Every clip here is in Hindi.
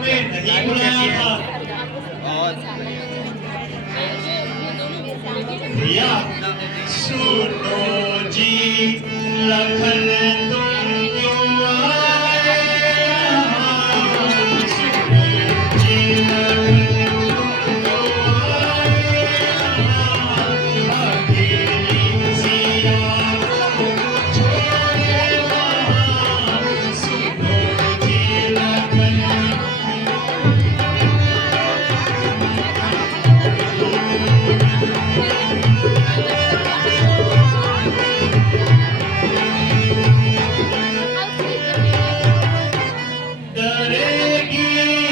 में नहीं बुलाया था। भैया सुनो जी, लखन तुम क्यों आए यहाँ? सुनो जी, लखन तुम क्यों आए यहाँ? अकेली सिया को छोड़े वहाँ। सुनो जी, लखन डरेगी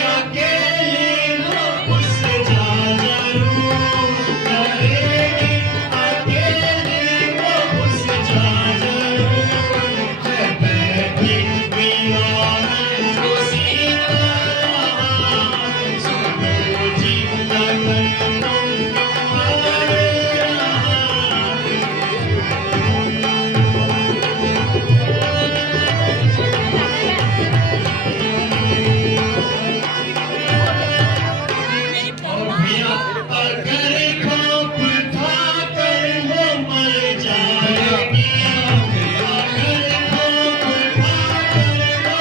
अकेली वो मुझसे जा जरूर, डरेगी अकेली वो मुझसे जा जरूर। है बैठी दीवान जो सीता वहाँ। सुनो जी, लखन तुम क्यों आए यहाँ? और भैया अगर खौफ था कर वो मर जाएगी, अगर खौफ था कर वो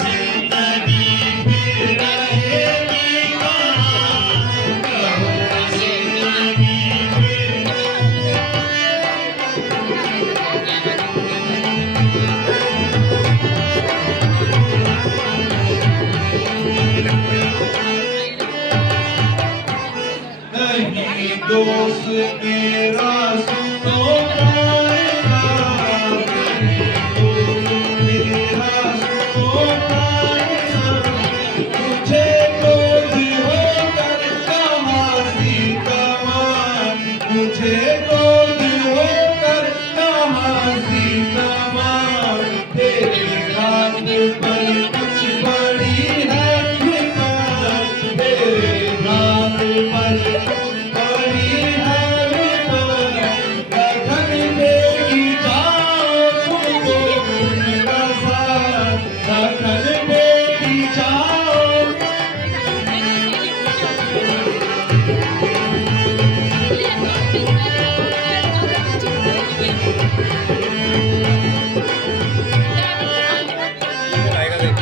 जिंदगी फिर रहेगी कहाँ? कहो जिंदगी फिर नहीं दोस्त मेरा सुनो गाएगा, नहीं दोस्त मेरा सुनो गाएगा। तुझे क्रोध होकर कहाँ सीता माँ, तुझे क्रोध होकर कहाँ सीता माँ। तेरे हाथ पर कुछ बड़ी है विपद, तेरे हाथ पर कुछ बड़ी है विपद। लखन देगी जाओ तुमको उनका साथ, लखन देगी जाओ।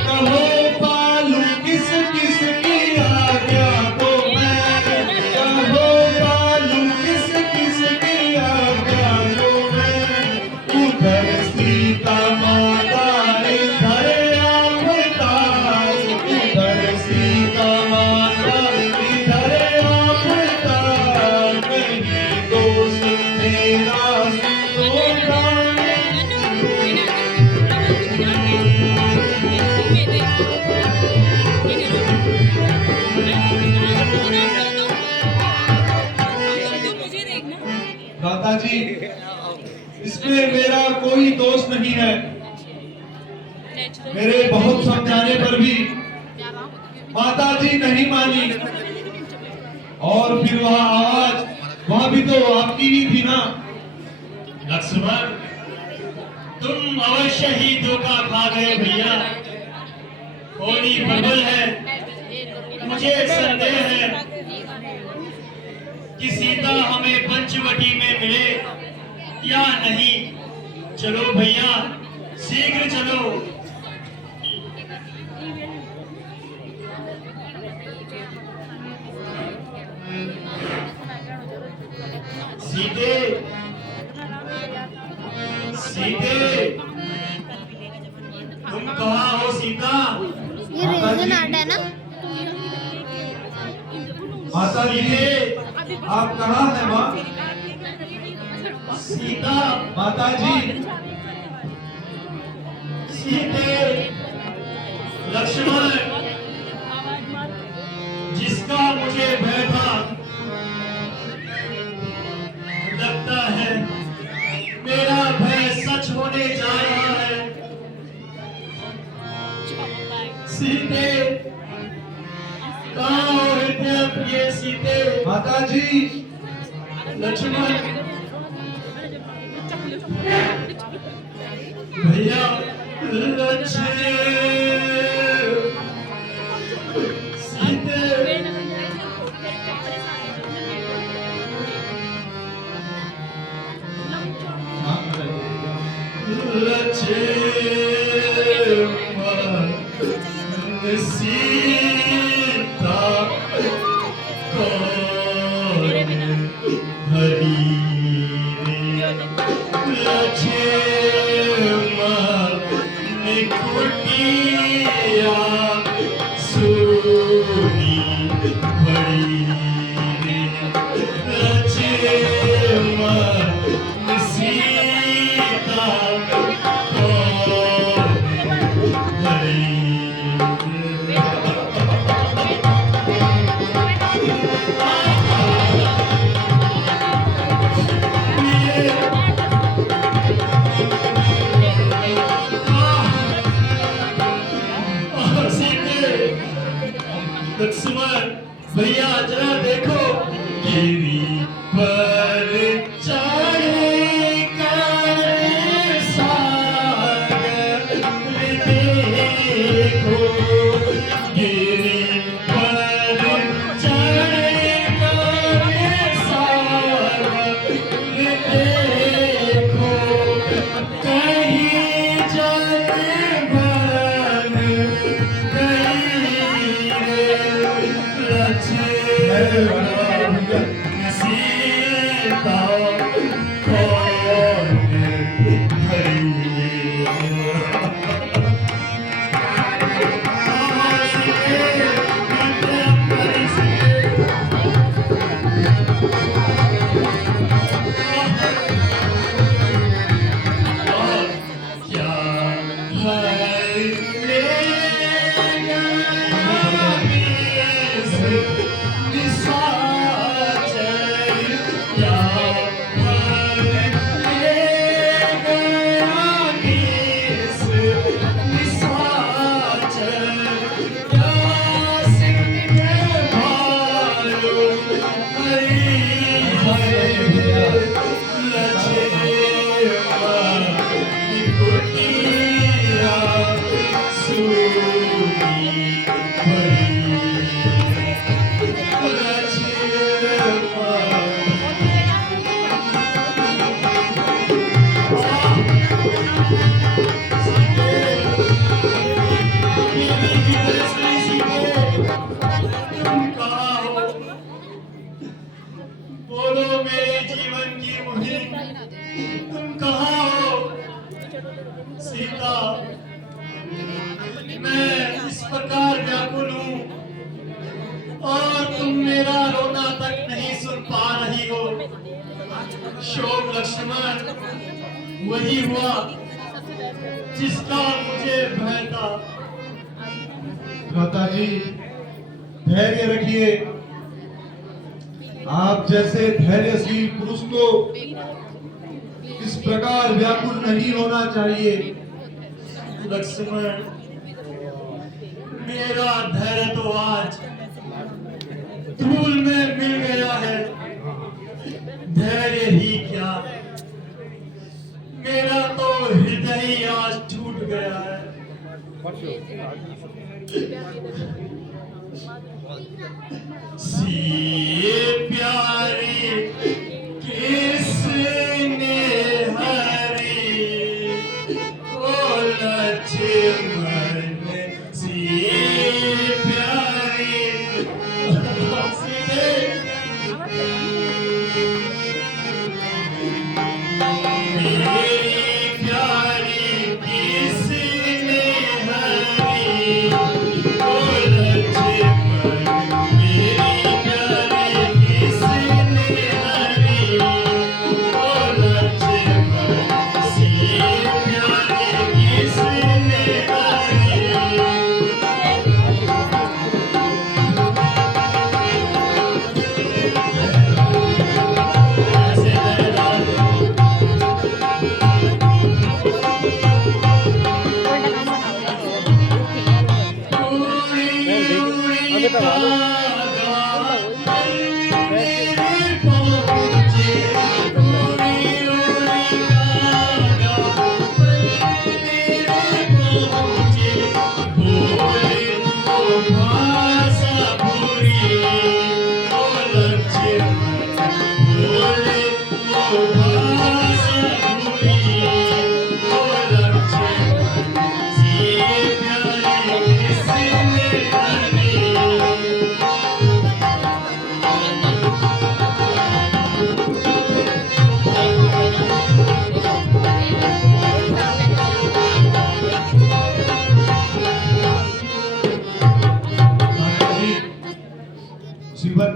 कहो पालू किस किस की आज्ञा को मैं, कहो पालू किस किस की आज्ञा को मैं। उधर सीता माता इधर अवतार, उधर सीता माता इधर अवतार। नहीं दोस्त मेरा सुनो गाने, माता जी इसमें मेरा कोई दोष नहीं है। मेरे बहुत समझाने पर भी माता जी नहीं मानी, और फिर वह आवाज वह भी तो आपकी ही थी ना। लक्ष्मण तुम अवश्य ही धोखा खा गए भैया, होली प्रबल है। मुझे संदेह है कि सीता हमें पंचवटी में मिले या नहीं। चलो भैया शीघ्र चलो। सीते सीते तुम कहाँ हो सीता? ये रेजन आर्ट है ना? माता जी आप कहाँ हैं माँ? सीता माता जी, सीते लक्ष्मण जिसका मुझे भय था, लगता है मेरा भय सच होने जा रहा है। सीते कहाँ हो हृदय प्रिय सीते? माता जी लक्ष्मण भैया लक्ष्मण सीता कौन हरी कुटिया सोनी बड़ी सीता कौन हरी लक्ष्मण भैया जरा देखो गिरी पर चढ़े कर सागर देखो गिरी पर चढ़े कर सागर देखो कहीं जाने बन सीता कौन हरी क्या बोलो मेरे जीवन की मुहिम तुम कहाँ हो सीता मैं इस प्रकार व्याकुल हूँ और तुम मेरा रोना तक नहीं सुन पा रही हो शोक लक्ष्मण वही हुआ जिसका मुझे भय था माता जी धैर्य रखिए आप जैसे धैर्यशील पुरुष को इस प्रकार व्याकुल नहीं होना चाहिए लक्ष्मण मेरा धैर्य तो आज धूल में मिल गया है धैर्य ही क्या मेरा तो हृदय ही आज टूट गया है सी प्यारी किसने हरी ओ लक्ष्मण सी प्यारी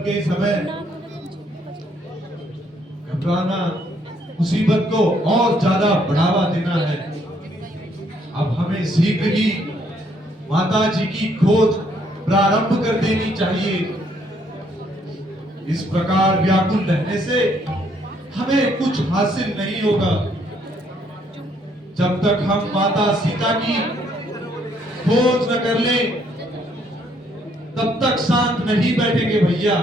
के समय घबराना मुसीबत को और ज्यादा बढ़ावा देना है। अब हमें शीघ्र ही माता जी की खोज प्रारंभ कर देनी चाहिए। इस प्रकार व्याकुल रहने से हमें कुछ हासिल नहीं होगा। जब तक हम माता सीता की खोज न कर लें तब तक शांत नहीं बैठेंगे भैया।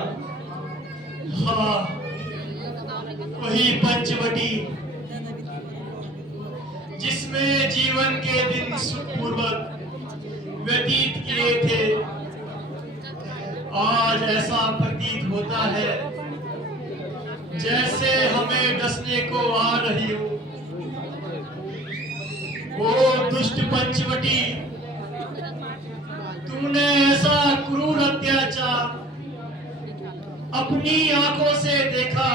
हाँ, वही पंचवटी जिसमें जीवन के दिन सुखपूर्वक व्यतीत किए थे, आज ऐसा प्रतीत होता है जैसे हमें डसने को आ रही हो। वो दुष्ट पंचवटी, तुमने ऐसा क्रूर अत्याचार अपनी आंखों से देखा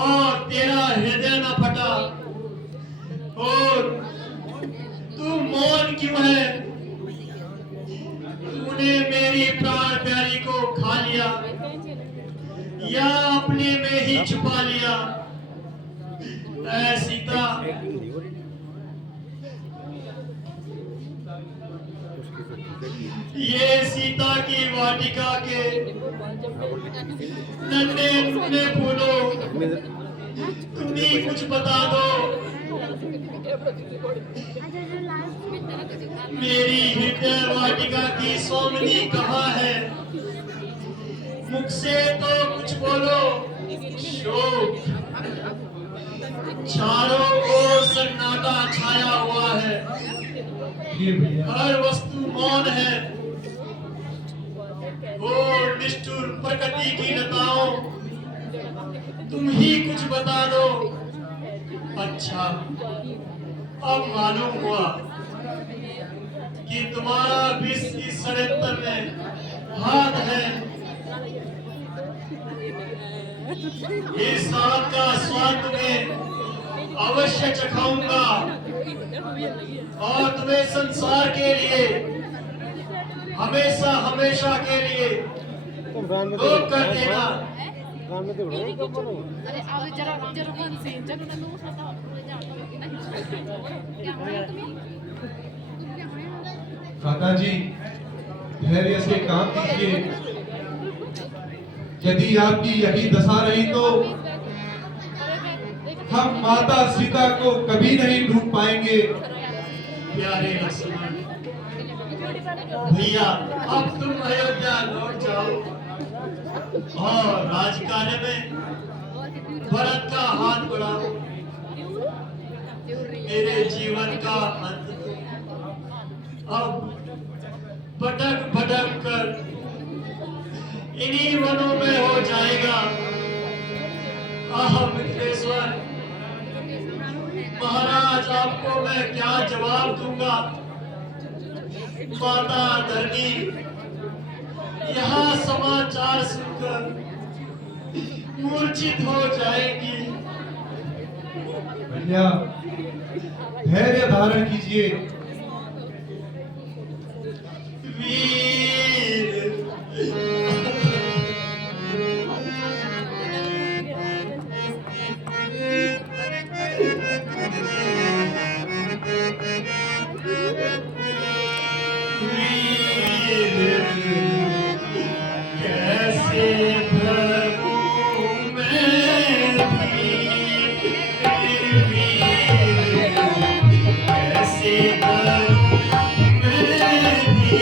और तेरा हृदय न फटा, और तू मौन क्यों है? तूने मेरी प्राण प्यारी को खा लिया या अपने में ही छुपा लिया। ऐ सीता, ये सीता की वाटिका के नन्हे मुन्ने फूलों, तुम ही कुछ बता दो। मेरी हृदय वाटिका की सोमनी कहाँ है? मुख से तो कुछ बोलो। शोक, चारों ओर सन्नाटा छाया हुआ है, ये भैया हर वस्तु मौन है। ओ निष्ठुर प्रकृति की लताओं, तुम ही कुछ बता दो। अच्छा, अब मालूम हुआ कि तुम्हारा भी इस षड्यंत्र में हाथ है। इस साथ का स्वाद तुम्हें अवश्य चखाऊंगा और तुम्हें संसार के लिए हमेशा हमेशा के लिए रोक कर देना। अरे आओ जरा जरा वन सीन जरा ना नो खाता माता जी धैर्य से काम कीजिए। यदि आपकी यही दशा रही तो हम माता सीता को कभी नहीं ढूंढ पाएंगे। प्यारे लक्ष्मण भैया, अब तुम अयोध्या लौट जाओ और राजकार्य में भरत का हाथ बढ़ाओ। मेरे जीवन का अंत अब भटक भटक कर इन्हीं वनों में हो जाएगा। आह मित्रेश्वर, महाराज आपको मैं क्या जवाब दूंगा? माता धरनी यहाँ समाचार सुनकर मूर्छित हो जाएगी। भैया धैर्य धारण कीजिए। वीर, कैसे भरूं मैं भी, कैसे भरूं मैं भी।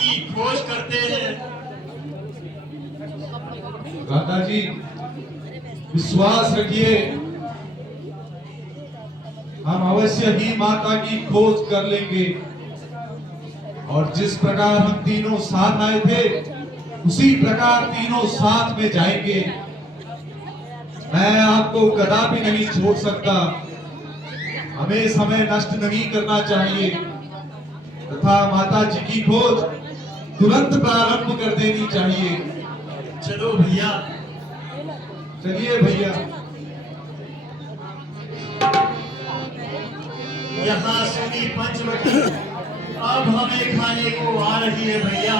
की खोज करते हैं। दादाजी विश्वास रखिए, हम अवश्य ही माता की खोज कर लेंगे और जिस प्रकार हम तीनों साथ आए थे उसी प्रकार तीनों साथ में जाएंगे। मैं आपको कदापि नहीं छोड़ सकता। हमें समय नष्ट नहीं करना चाहिए तथा माता जी की खोज तुरंत प्रारंभ कर देनी चाहिए। चलो भैया। चलिए भैया। यहाँ सुनी पंचवटी अब हमें खाने को आ रही है भैया।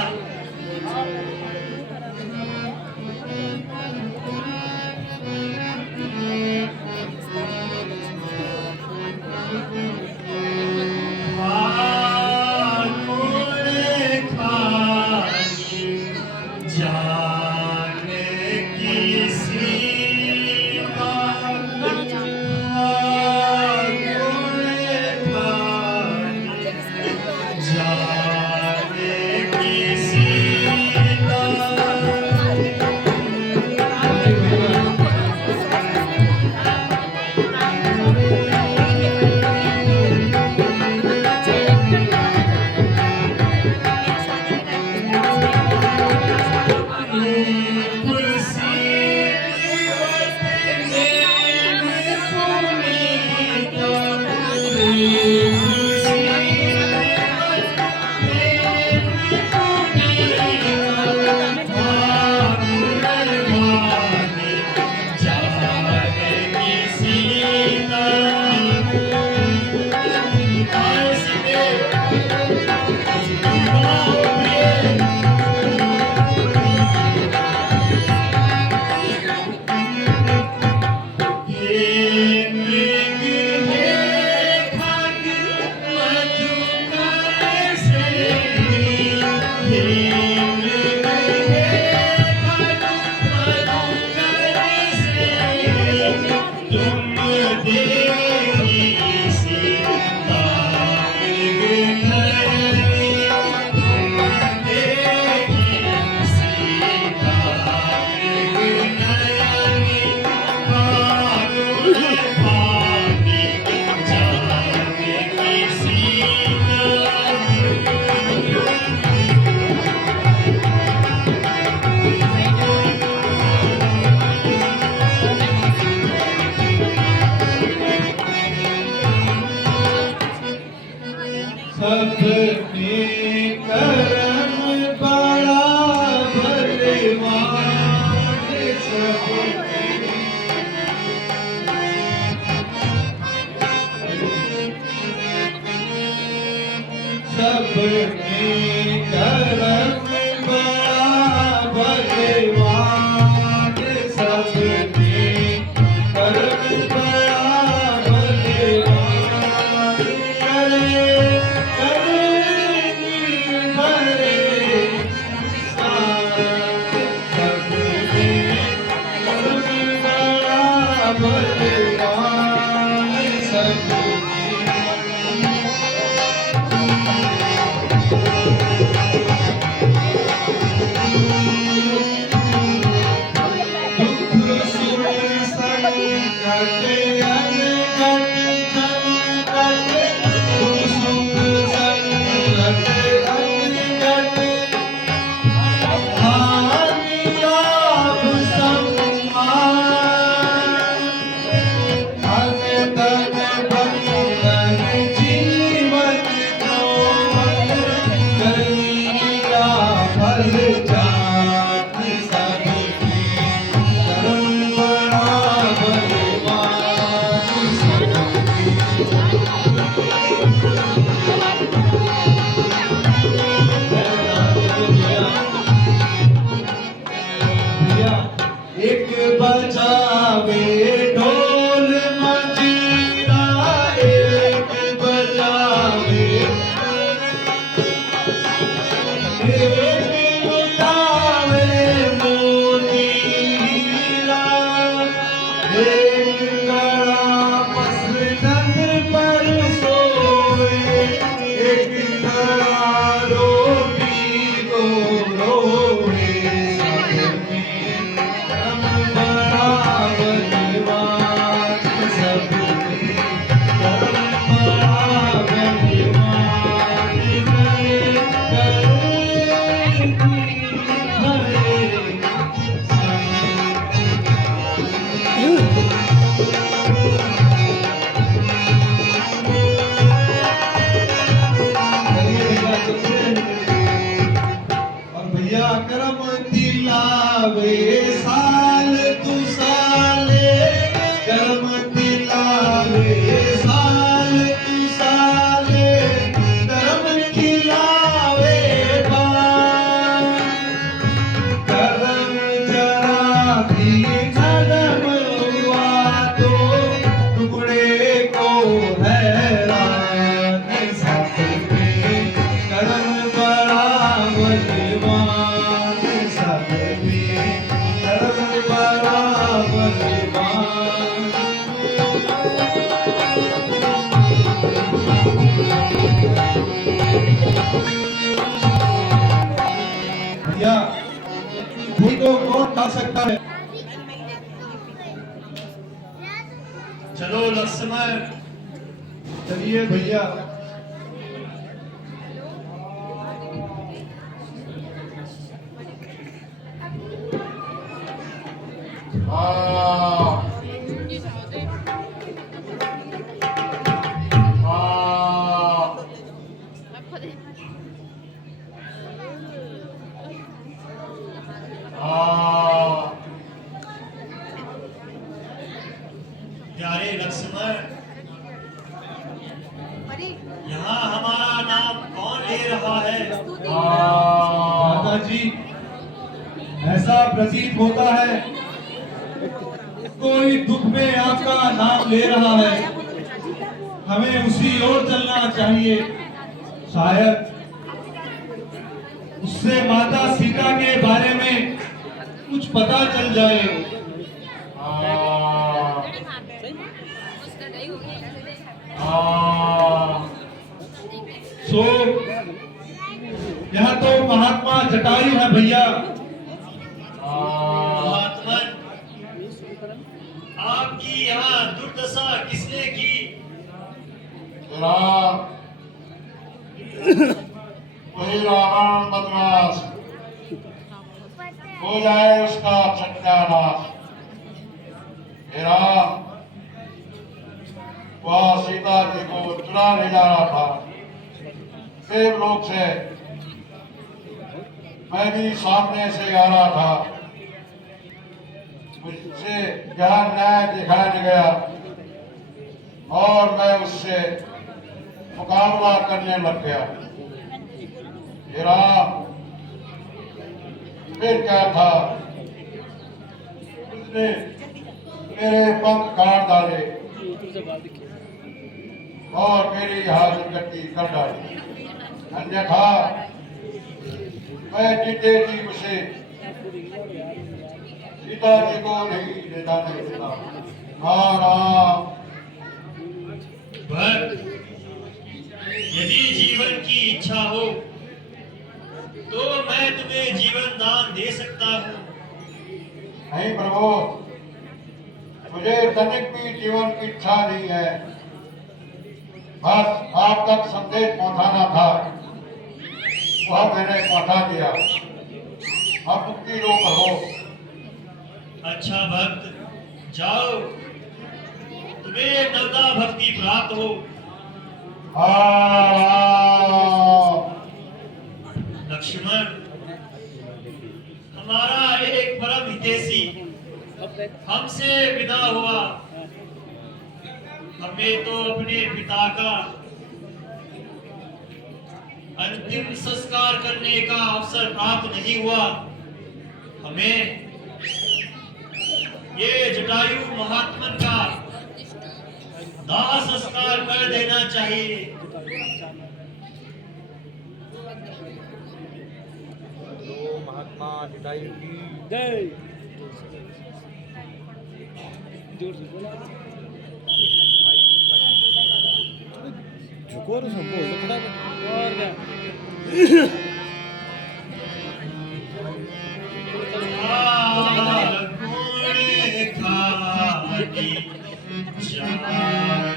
भैया करम दिलावे साल तू साले, करम दिलावे साल तू साले, करम खिलावे बाल, करम जरा भी नरम हुआ तो टुकड़े को हैरान साथ में, करम बड़ा बलवान साथ में, करम बड़ा बलवान। भैया कोई को कौन खा सकता है? चलो लक्ष्मण, चलिए भैया। प्यारे लक्ष्मण, यहाँ हमारा नाम कौन ले रहा है? माता जी, ऐसा प्रतीत होता है कोई दुख में आपका नाम ले रहा है। हमें उसी ओर चलना चाहिए, शायद उससे माता सीता के बारे में कुछ पता चल जाए। सो यह तो महात्मा जटायु है भैया। महात्मन, आपकी यहाँ दुर्दशा किसने की? वही रावण बदमाश, हो जाए उसका सत्यानाश। हे राम, वह सीता जी को चुरा ले जा रहा था देवलोक से। मैं भी सामने से आ रहा था, मुझसे यह न्याय दिखाने गया और मैं उससे मुकाबला करने लग गया। हे राम, फिर क्या था, उसने मेरे पंख काट डाले और मेरी हालत गति कर डाली। अन्यथा मैं जीते जी उसे सीता जी को नहीं देता नहीं देता। हाँ राम। भक्त, यदि जीवन की इच्छा हो तो मैं तुम्हें जीवन दान दे सकता हूँ। नहीं प्रभु, मुझे तनिक भी जीवन की इच्छा नहीं है। बस आप तक संदेश पहुंचाना था, वह मैंने पहुंचा दिया। अब मुक्ति रो करो। अच्छा भक्त, जाओ, तुम्हें नवदा भक्ति प्राप्त हो। लक्ष्मण, हमारा एक परम हितैषी हमसे विदा हुआ। हमें तो अपने पिता का अंतिम संस्कार करने का अवसर प्राप्त नहीं हुआ। हमें ये जटायु महात्मन का दाह संस्कार कर देना चाहिए। महात्मा जटायु की जय। झुको रे सब बोल खड़ा और क्या गुण खाटी चार